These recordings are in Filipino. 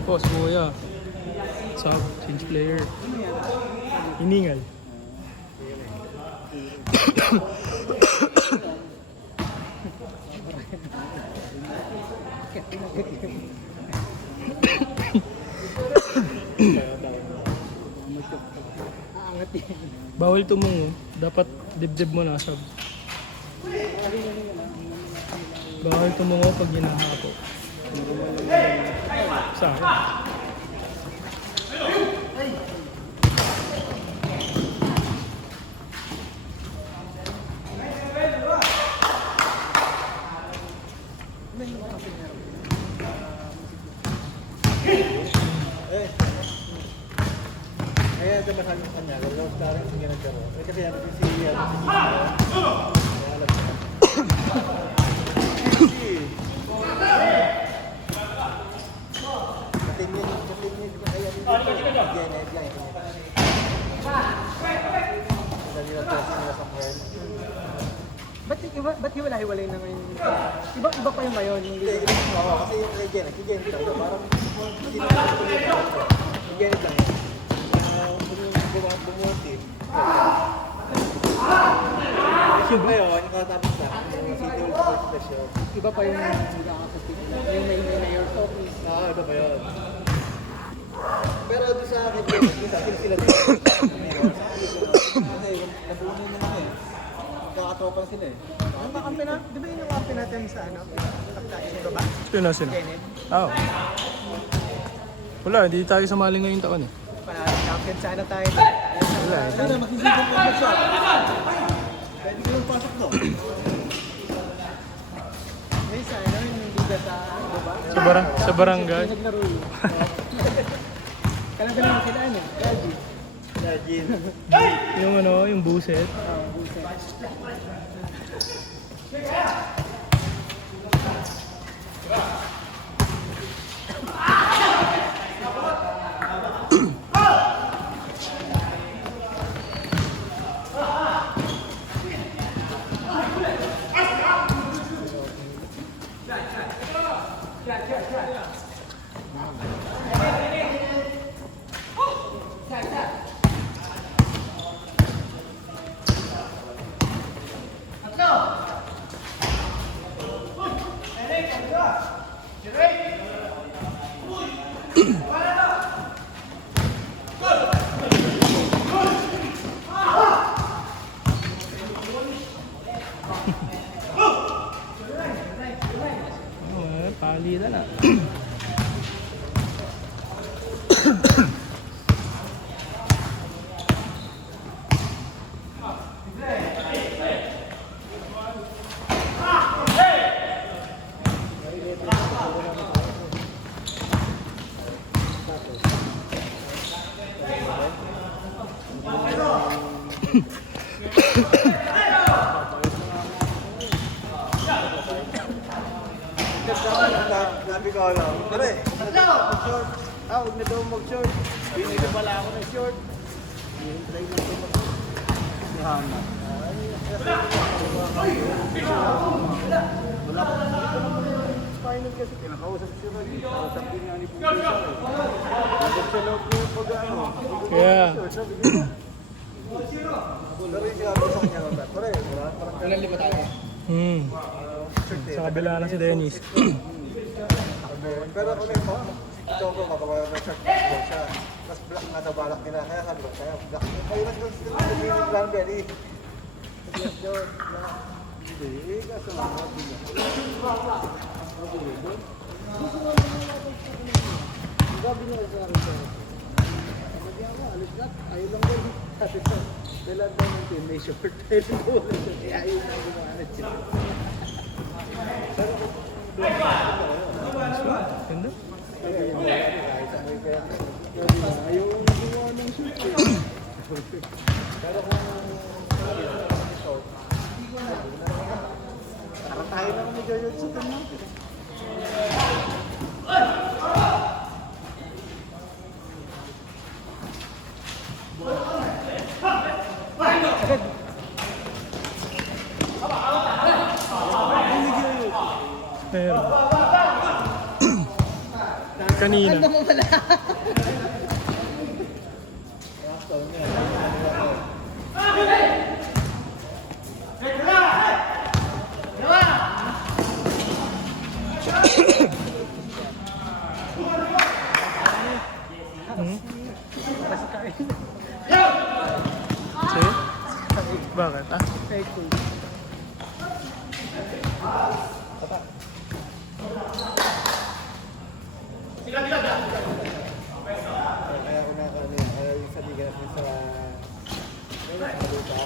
Tapos, kuya. Sub, change player. Iningal. Bawal tumungo. Dapat dibdib mo na, sub. Bawal tumungo pag hinahapo. Sa akin. Kaya ito masabi ko kanya, lalaw sa rin yung ginagaro. Kasi ano si kaya alam siya. Katingin ko kaya dito. Janet lang. Dali na tayo sila sa friend. Ba't hiwalay na ngayon? Iba pa yung ngayon. Hindi, oo, kasi yung kay Janet, si Janet lang. Parang si Janet lang. Bumuti. Siyempre yun, nakatapos na. Yung City Hall Sports Station. Iba pa yung nakakapit. Yung may mayor's office. Iba pa yun. Pero doon sa akin, sa akin sila din. Kasi nabuo na naman eh. Magkakatropan sila eh. Ang kakampi na, di ba yun yung kakampi natin sa ano? Taktakin yung baba? Sino? Janet. Oo. Wala, hindi tayo sumali ngayong taon eh. Champion sana tayo. Wala eh. Sana makisipin ko na siya. Pwede ko yung pasok to. May sa ano, yung liga sa baba? Sa barangay. Yung naglaro yun. Kailan ba naman sila ano? Raji. Jin. Yung ano, yung buset. Oo, buset. Palitan na. Sabi ko lang, pare, mag-short. Huwag na daw mag-short. Binili pala ako ng short. Hintay na ito mag-short. Si Hama. Wala pa final kasi kinakausap siya rin. Kausap din nga ni Puto siya. Nagod sa loob ko pag-ano. Kaya. Pero yung sinabi sa kanya, pare, wala parang Ilan lima tayo? Sa kabila na si Dennis. pero kung may mga ito ko, makabawa ng short ko siya. Tapos black na sa balak nila. Kaya sabi ko, kaya black. Kaya lang doon sila yung Granberry. Yes, yun. Hindi, kaso lang. Gabi niya sa akin siya. Sabi ako, alis lahat. Ayaw lang doon. Sabi ko, dalag daw ng team, may short. Ayaw na gumawa siya. Pero kung Ganda. ayaw gumawa ng shoot. Pero kung parang tayo lang medyo yun sa tanong. Pero. Kanina. Ano mo pala? Sige? Bakit? Ah? Very cool. Kaya ako nakakano yan. Kaya yung sabigan natin sa... Ayun, sa lupa.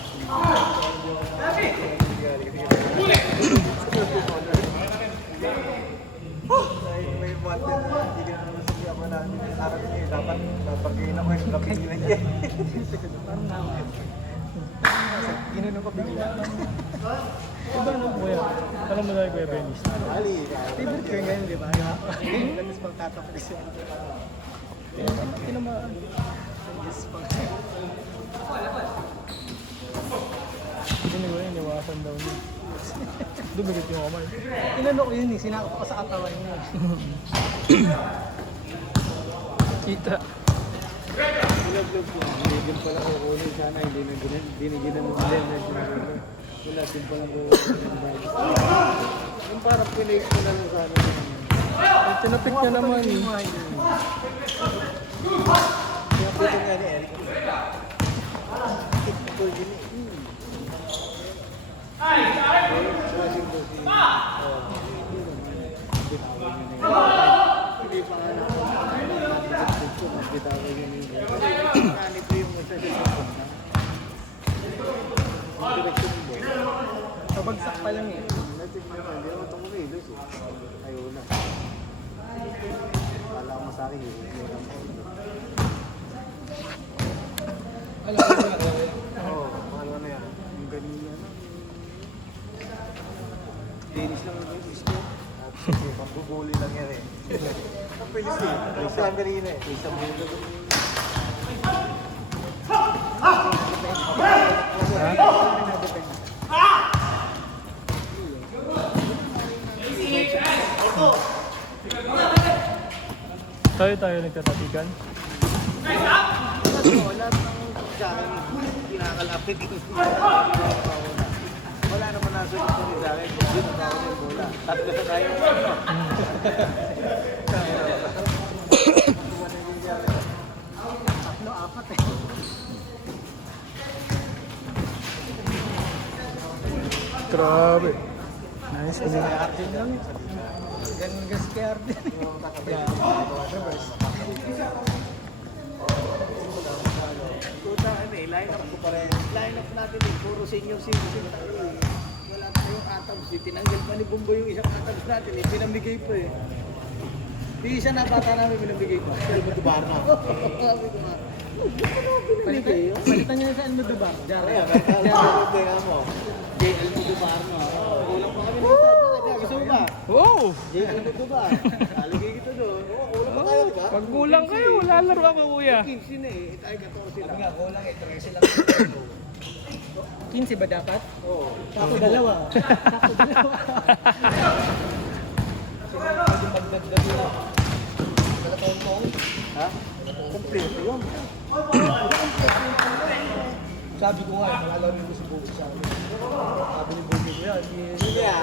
May water na hindi ka naman sabi ako na araw niya. Dapat napagayin ako yung kapag niya. Parang naman. Ginano ko bigla. Iba na kuya. Ano mo dahil kuya Benis? Ali, Favorite ko yung ganyan, di ba? Lagos pang tatak ko siya. Tinamaan. Lagos pang... Hindi ko yun, iwasan daw niya. Dumigit yung kamay. Inano ko yun eh, sinakop ko sa katawan niya. Kita. love ko. Hindi pala kukunin sana. Hindi na ginanong din. Wala din pala kukunin. Yung parang pinake ko na lang sana. Tinapik niya naman eh. Kaya po ito nga ni Eric. Ito yun eh. Hindi pa nga nakakita ko yun yung nanip yung isa siya sa direksyon mo. Pabagsak pa lang eh. Natignan ko, hindi ako tumumilos eh. Ayaw na. Kala ko masakit eh. Alam ko na kaya. Oo, mahal na yan. Yung ganyan yan. Linis lang yung disco. At sige, pambubuli lang yan eh. Ang pilis eh. Isang ganina eh. Isang bulo. Tayo nagtatatikan. Wala nang sa akin. Kinakalapit. Wala naman nasa ito ni sa akin. Hindi na tayo ng bola. Tatlo na tayo. Tatlo, apat eh. Grabe. Nice. Kasi kay Arden lang eh. Ganun gas kay Arden. Tuta, line up ko pa rin. Line up natin eh. Puro senior citizen tayo eh. Wala tayong atabs eh. Tinanggal pa ni Bumbo yung isang atabs natin eh. Pinamigay pa eh. Yung isa na bata namin pinamigay pa. Sa Almodovar na. Sabi ko nga. Palitan niya sa Almodovar. Kaya, kaya mo. Jay Almodovar mo. Kulang pa kami ng tata. Gusto mo ba? Wow! Jay Almodovar. Lalagay kita doon. Oo, kulang pa tayo, di ba? Pag kulang kayo, lalaro ako kuya. 15 na eh. Tayo 14 lang. kulang eh. 13 lang. 15 ba dapat? Oo. Ako dalawa. Ako dalawa. Pwede magdagdag yun. Ha? Kompleto yun. Sabi ko nga, malalaro ko si Bobby sa akin. Sabi ni Bobby ko yan. Yeah.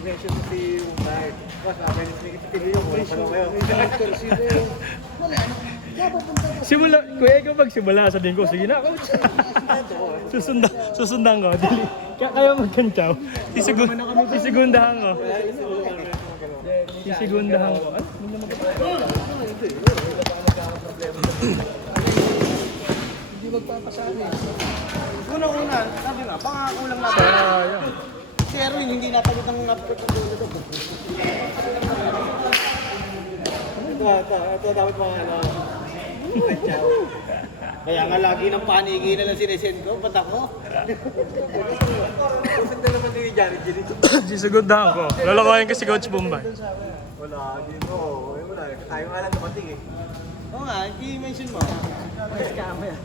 I-mention mo si Umay. Mas nakabenis ni Kitili yung wala pa naman kayo. Simula, kuya ikaw magsimula sa ko. Sige na, coach. Susundan ko. Dili. Kaya magkantsaw. Sisegundahan ko. Sisegundahan ko. Ano? Hindi naman Hindi magpapasali. Una-una, sabi nga, pangakulang natin. sayang. Si Erwin, hindi natabot ang napit ng dulo ito. Ito dapat mga ano. Kaya nga lagi ng panigi na lang sinesend ko, ba't ako? Kusog na naman din ni Jared dito. Sisegundahan ko. Lalakohin ko si Coach Bombay. Wala, hindi mo. Wala, tayo nga lang dumating eh. Oo nga, i-mention mo. May camera.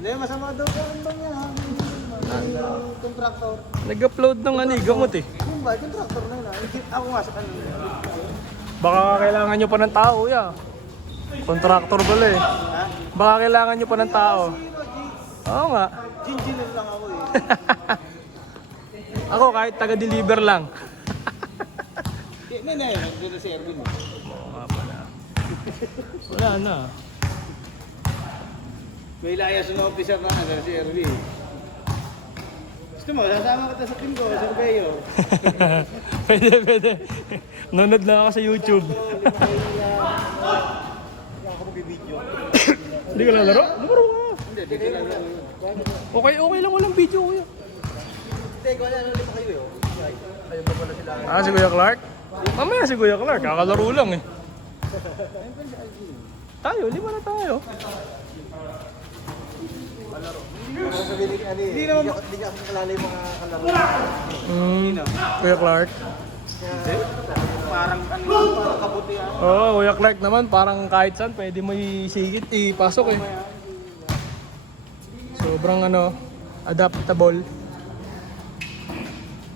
Hindi, masama daw ka ang bang yan. Contractor. Nag-upload ng gamot eh. Yung ba, contractor na yun ah. Ako nga sa kanila. Baka kailangan nyo pa ng tao, ya. Contractor pala eh. Ha? Baka kailangan nyo pa ng tao. Oo nga. Ginginan lang ako eh. Ako kahit taga-deliver lang. Hindi na yun, nandun na si Erwin. Oo nga pala. Wala na. May layas na officer na si Erwin. Gusto mo, sasama kita sa team ko, surveyo. Pwede. Nanonood lang ako sa YouTube. Hindi ako magbibideo. Hindi ka lalaro? Lumaro ka. Hindi ko lang yun. Okay lang walang video kuya. Hindi, kung ano ulit pa kayo eh. Ayun ba pala sila? Ah, si Kuya Clark? Mamaya si Kuya Clark, kakalaro lang eh. Tayo, 5 na tayo. Ako sabihin ni Ali, hindi niya ako kalala yung mga kalaro. Kuya Clark. Parang parang kabutihan. Oo, Kuya Clark naman, parang kahit saan pwede mo isigit, ipasok eh. Sobrang adaptable.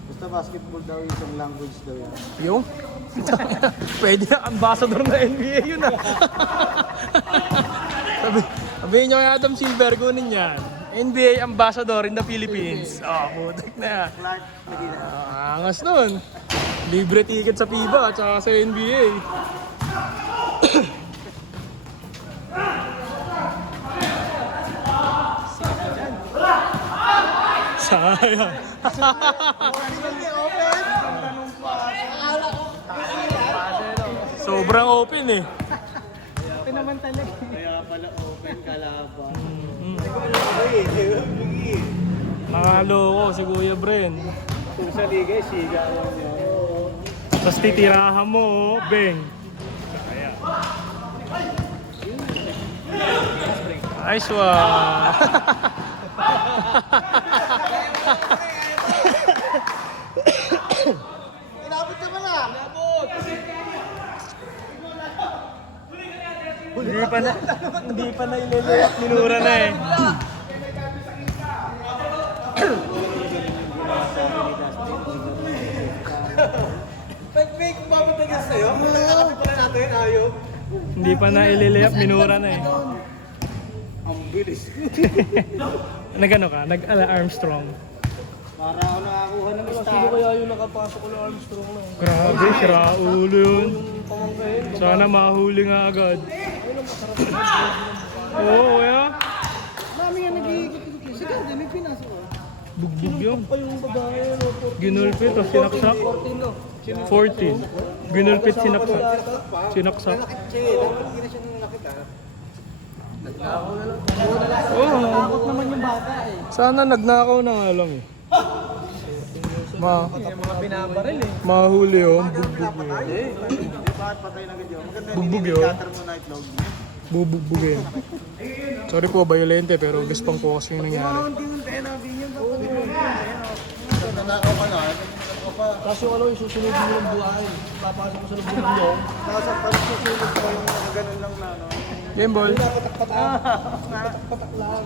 Basta basketball daw yung isang language daw yan. Yung? Pwede na ambassador na NBA yun ah. Sabihin nyo kay Adam Silver, kunin yan. NBA ambassador in the Philippines. Putik na. Clark, Medina. Angas nun. Libre ticket sa FIBA at saka sa NBA. Sayang. Sobrang open eh. Kaya pala open kalaban. Nakaloko si Kuya Bren. Kung sa liga, sigawan niya. Tapos titirahan mo, beng. Kaya. Nice one. Inabot ka ba na? Inabot! Hindi pa na ililip. Minura na eh. May kumabot na gas sa'yo? Nakakapit pala natin, ayaw. Hindi pa na ililip. Minura na eh. Ang bilis. Nagano ka? Nag-Armstrong. Para ako nakakuha ng star. Kaya yung nakapasok ko ng Armstrong na. Grabe, siraulo yun. Sana mahuli nga agad. Oo, kaya. Mami nga nag-iikot-ikot. Sige, may pinasok ko. Bugbog yun. Pa yung babae, no? Ginulpit, tapos sinaksak. 14. Ginulpit, sinaksak. Sinaksak. Che, dapat hindi na siya nanakit ah. Oo. Takot naman yung bata eh. Sana nagnakaw na nga lang eh. Mga binabaril eh. Mahuli oh. Bugbog yun. Hindi, bakit patay na agad yun? Maganda Bugbog yung yun. cutter mo na itlog. Bubugbugin. Sorry po, violente pero gusto pang po kasi yung nangyari. Unti-unti na binyan. Nanakaw ka na. Kaso ano, yung susunod mo ng buhay. Papasok ko sa loob ng loob. Nasa pagsusunod mo yung mga ganun lang na ano. Game ball. Patak-patak lang.